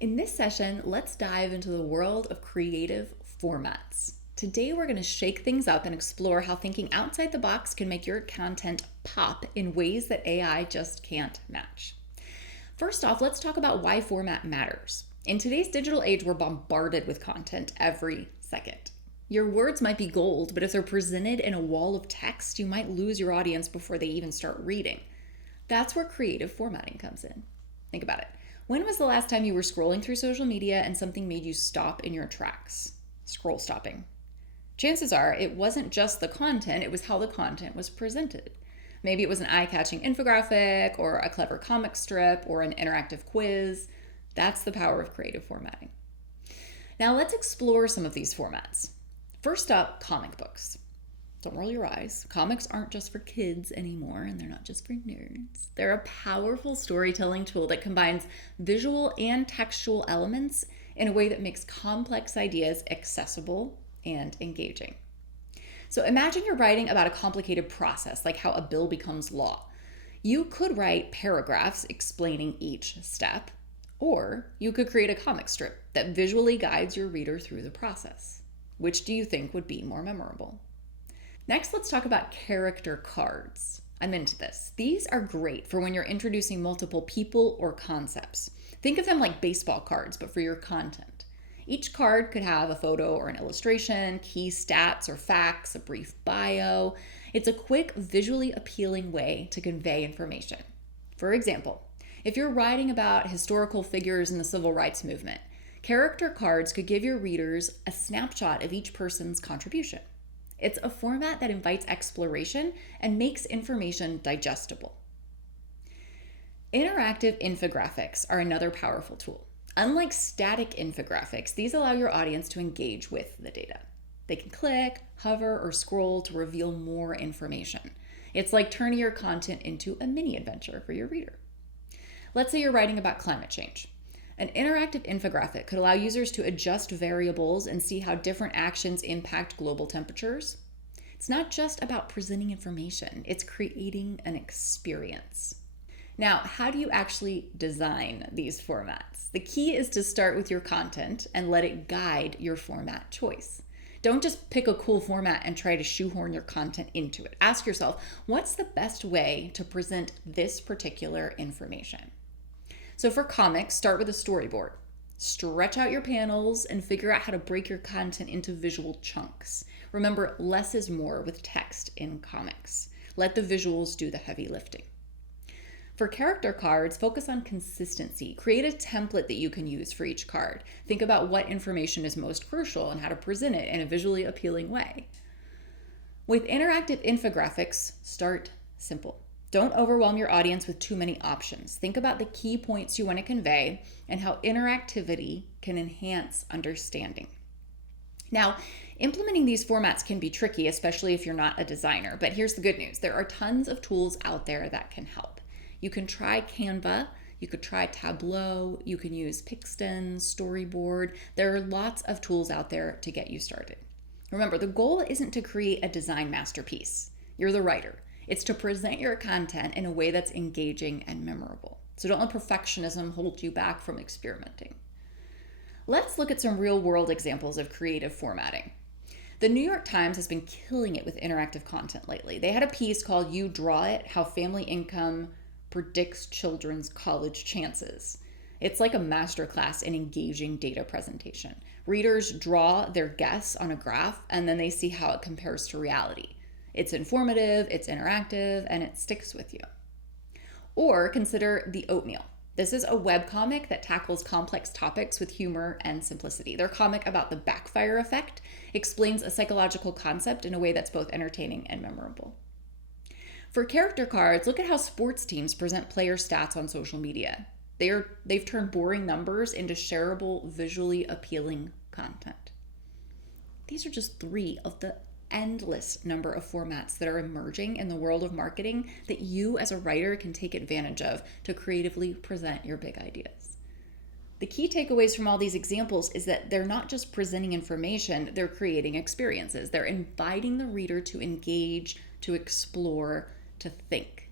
In this session, let's dive into the world of creative formats. Today, we're going to shake things up and explore how thinking outside the box can make your content pop in ways that AI just can't match. First off, let's talk about why format matters. In today's digital age, we're bombarded with content every second. Your words might be gold, but if they're presented in a wall of text, you might lose your audience before they even start reading. That's where creative formatting comes in. Think about it. When was the last time you were scrolling through social media and something made you stop in your tracks? Scroll stopping. Chances are it wasn't just the content, it was how the content was presented. Maybe it was an eye-catching infographic or a clever comic strip or an interactive quiz. That's the power of creative formatting. Now let's explore some of these formats. First up, comic books. Don't roll your eyes. Comics aren't just for kids anymore, and they're not just for nerds. They're a powerful storytelling tool that combines visual and textual elements in a way that makes complex ideas accessible and engaging. So imagine you're writing about a complicated process, like how a bill becomes law. You could write paragraphs explaining each step, or you could create a comic strip that visually guides your reader through the process. Which do you think would be more memorable? Next, let's talk about character cards. I'm into this. These are great for when you're introducing multiple people or concepts. Think of them like baseball cards, but for your content. Each card could have a photo or an illustration, key stats or facts, a brief bio. It's a quick, visually appealing way to convey information. For example, if you're writing about historical figures in the civil rights movement, character cards could give your readers a snapshot of each person's contribution. It's a format that invites exploration and makes information digestible. Interactive infographics are another powerful tool. Unlike static infographics, these allow your audience to engage with the data. They can click, hover, or scroll to reveal more information. It's like turning your content into a mini adventure for your reader. Let's say you're writing about climate change. An interactive infographic could allow users to adjust variables and see how different actions impact global temperatures. It's not just about presenting information, it's creating an experience. Now, how do you actually design these formats? The key is to start with your content and let it guide your format choice. Don't just pick a cool format and try to shoehorn your content into it. Ask yourself, what's the best way to present this particular information? So for comics, start with a storyboard. Stretch out your panels and figure out how to break your content into visual chunks. Remember, less is more with text in comics. Let the visuals do the heavy lifting. For character cards, focus on consistency. Create a template that you can use for each card. Think about what information is most crucial and how to present it in a visually appealing way. With interactive infographics, start simple. Don't overwhelm your audience with too many options. Think about the key points you want to convey and how interactivity can enhance understanding. Now, implementing these formats can be tricky, especially if you're not a designer, but here's the good news. There are tons of tools out there that can help. You can try Canva, you could try Tableau, you can use Pixton, Storyboard. There are lots of tools out there to get you started. Remember, the goal isn't to create a design masterpiece. You're the writer. It's to present your content in a way that's engaging and memorable. So don't let perfectionism hold you back from experimenting. Let's look at some real-world examples of creative formatting. The New York Times has been killing it with interactive content lately. They had a piece called You Draw It, How Family Income Predicts Children's College Chances. It's like a masterclass in engaging data presentation. Readers draw their guess on a graph, and then they see how it compares to reality. It's informative, it's interactive, and it sticks with you. Or consider The Oatmeal. This is a webcomic that tackles complex topics with humor and simplicity. Their comic about the backfire effect explains a psychological concept in a way that's both entertaining and memorable. For character cards, look at how sports teams present player stats on social media. They've turned boring numbers into shareable, visually appealing content. These are just 3 of the endless number of formats that are emerging in the world of marketing that you as a writer can take advantage of to creatively present your big ideas. The key takeaways from all these examples is that they're not just presenting information, they're creating experiences. They're inviting the reader to engage, to explore, to think.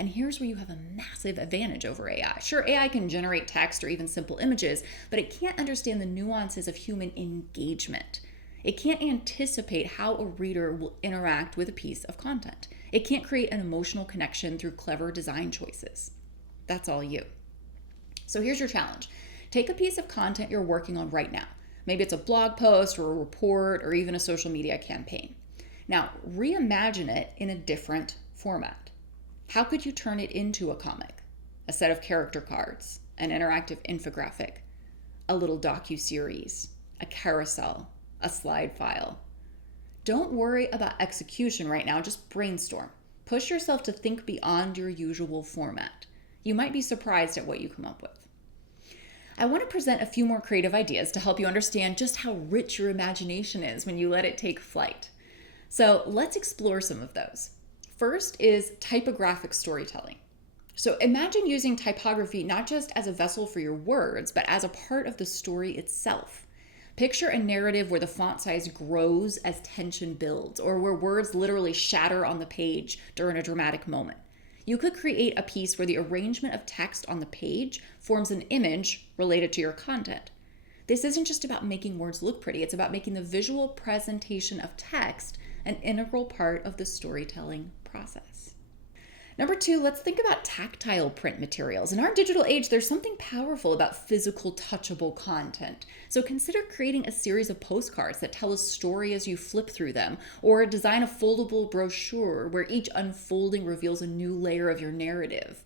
And here's where you have a massive advantage over AI. Sure, AI can generate text or even simple images, but it can't understand the nuances of human engagement. It can't anticipate how a reader will interact with a piece of content. It can't create an emotional connection through clever design choices. That's all you. So here's your challenge. Take a piece of content you're working on right now. Maybe it's a blog post or a report or even a social media campaign. Now, reimagine it in a different format. How could you turn it into a comic, a set of character cards, an interactive infographic, a little docu-series, a carousel, a slide file? Don't worry about execution right now, just brainstorm. Push yourself to think beyond your usual format. You might be surprised at what you come up with. I want to present a few more creative ideas to help you understand just how rich your imagination is when you let it take flight. So let's explore some of those. First is typographic storytelling. So imagine using typography not just as a vessel for your words, but as a part of the story itself. Picture a narrative where the font size grows as tension builds, or where words literally shatter on the page during a dramatic moment. You could create a piece where the arrangement of text on the page forms an image related to your content. This isn't just about making words look pretty, it's about making the visual presentation of text an integral part of the storytelling process. Number 2, let's think about tactile print materials. In our digital age, there's something powerful about physical, touchable content. So consider creating a series of postcards that tell a story as you flip through them, or design a foldable brochure where each unfolding reveals a new layer of your narrative.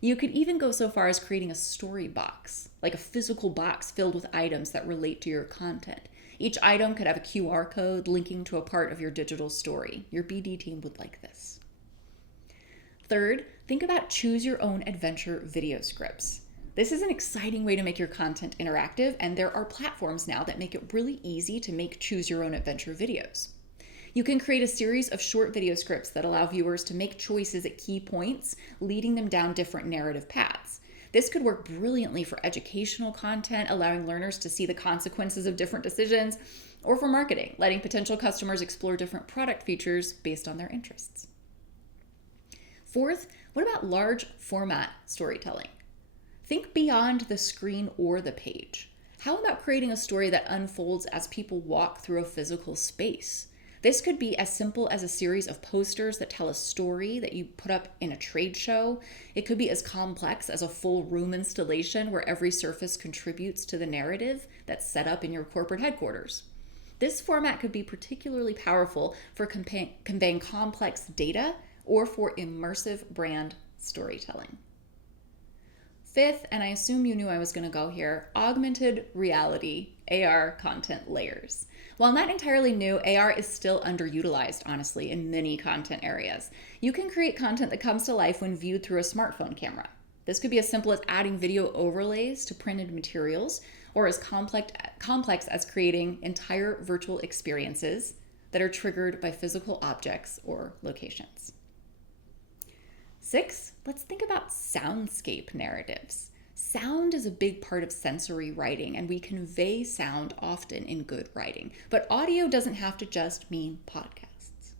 You could even go so far as creating a story box, like a physical box filled with items that relate to your content. Each item could have a QR code linking to a part of your digital story. Your BD team would like this. Third, think about choose your own adventure video scripts. This is an exciting way to make your content interactive, and there are platforms now that make it really easy to make choose your own adventure videos. You can create a series of short video scripts that allow viewers to make choices at key points, leading them down different narrative paths. This could work brilliantly for educational content, allowing learners to see the consequences of different decisions, or for marketing, letting potential customers explore different product features based on their interests. Fourth, what about large format storytelling? Think beyond the screen or the page. How about creating a story that unfolds as people walk through a physical space? This could be as simple as a series of posters that tell a story that you put up in a trade show. It could be as complex as a full room installation where every surface contributes to the narrative that's set up in your corporate headquarters. This format could be particularly powerful for conveying complex data or for immersive brand storytelling. Fifth, and I assume you knew I was going to go here, augmented reality, AR content layers. While not entirely new, AR is still underutilized, honestly, in many content areas. You can create content that comes to life when viewed through a smartphone camera. This could be as simple as adding video overlays to printed materials, or as complex as creating entire virtual experiences that are triggered by physical objects or locations. 6, let's think about soundscape narratives. Sound is a big part of sensory writing, and we convey sound often in good writing. But audio doesn't have to just mean podcasts.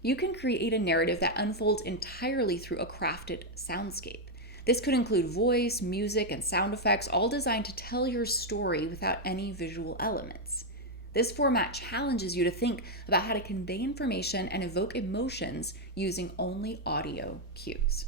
You can create a narrative that unfolds entirely through a crafted soundscape. This could include voice, music, and sound effects, all designed to tell your story without any visual elements. This format challenges you to think about how to convey information and evoke emotions using only audio cues.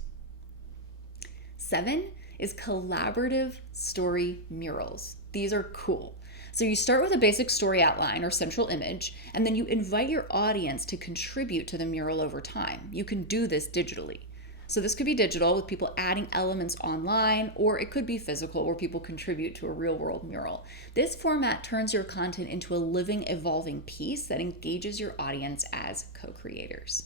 7 is collaborative story murals. These are cool. So you start with a basic story outline or central image, and then you invite your audience to contribute to the mural over time. You can do this digitally. So this could be digital with people adding elements online, or it could be physical where people contribute to a real-world mural. This format turns your content into a living, evolving piece that engages your audience as co-creators.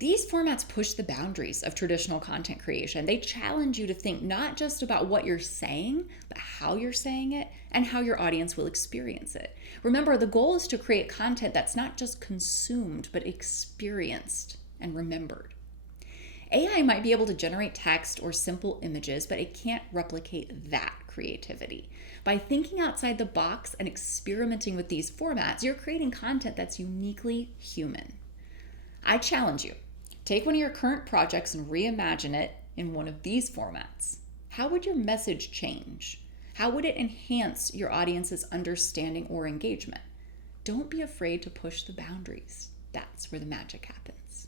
These formats push the boundaries of traditional content creation. They challenge you to think not just about what you're saying, but how you're saying it and how your audience will experience it. Remember, the goal is to create content that's not just consumed, but experienced and remembered. AI might be able to generate text or simple images, but it can't replicate that creativity. By thinking outside the box and experimenting with these formats, you're creating content that's uniquely human. I challenge you. Take one of your current projects and reimagine it in one of these formats. How would your message change? How would it enhance your audience's understanding or engagement? Don't be afraid to push the boundaries. That's where the magic happens.